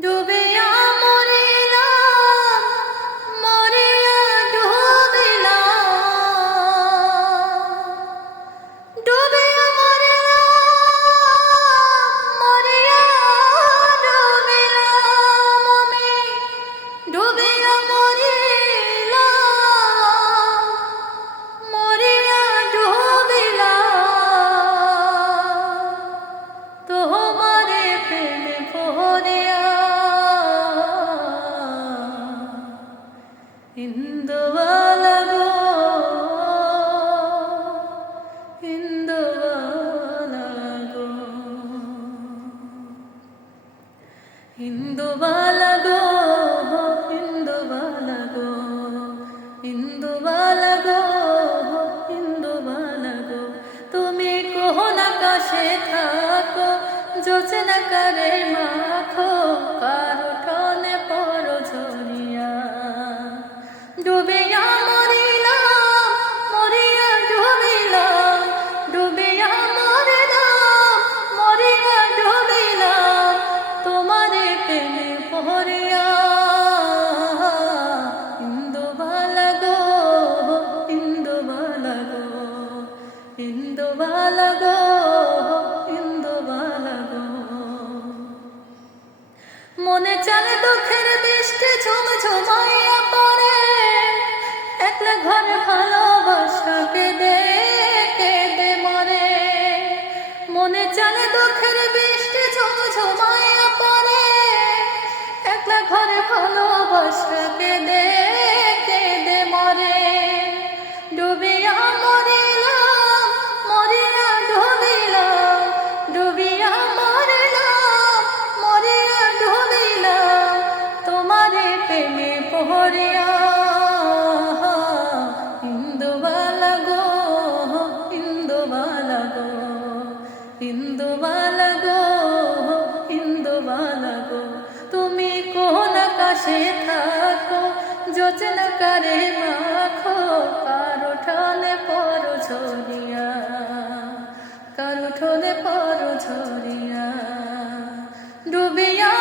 ডুবিয়া মরিলাম, মরিয়া ডুবিলাম, ডুবিয়া মরিলাম, মরিয়া ডুবিলাম, আমি ডুবিয়া মরিলাম, মরিয়া ডুবিলাম, তোমারে প্রেমে পড়িয়া ইন্দুবালা গো, ইন্দুবালা গো, ইন্দুবালা গো, ইন্দুবালা গো, ইন্দুবালা গো, ইন্দুবালা গো, তুমি কোন আকাশে থাকো, যোচনা করে মাখো, কারো ঠনে পড়ো ঝরিয়া। ডুবিয়া মরিলাম, মরিয়া ডুবিলাম, ডুবিয়া মরিলাম, মরিয়া ডুবিলাম, তোমারে প্রেমে পড়িয়া ইন্দুবালা গো, ইন্দুবালা গো, ইন্দুবালা গো, ইন্দুবালা গো। মনে চালে দুঃখের বৃষ্টি ঝুমঝুমাইয়া পড়ে, একলা ঘরে ভালোবাসা কেঁদে কেঁদে মরে। মনে চালে দুঃখের বৃষ্টি ঝুমঝুমাইয়া পড়ে, একলা ঘরে ভালোবাসা কেঁদে কেঁদে মরে। ডুবিয়া মরিলাম, মরিয়া ডুবিলাম, ডুবিয়া মরিলাম, মরিয়া ডুবিলাম, তোমারে প্রেমে পড়িয়া ইন্দুবালা গো, ইন্দুবালা গো, ইন্দুবালা গো, ইন্দুবালা গো, তুমি কোন আকাশে থাকো, যোচনা করে মাখো, কারো ঠনে পড়ো ঝরিয়া, কারো ঠনে পড়ো ঝরিয়া। ডুবিয়া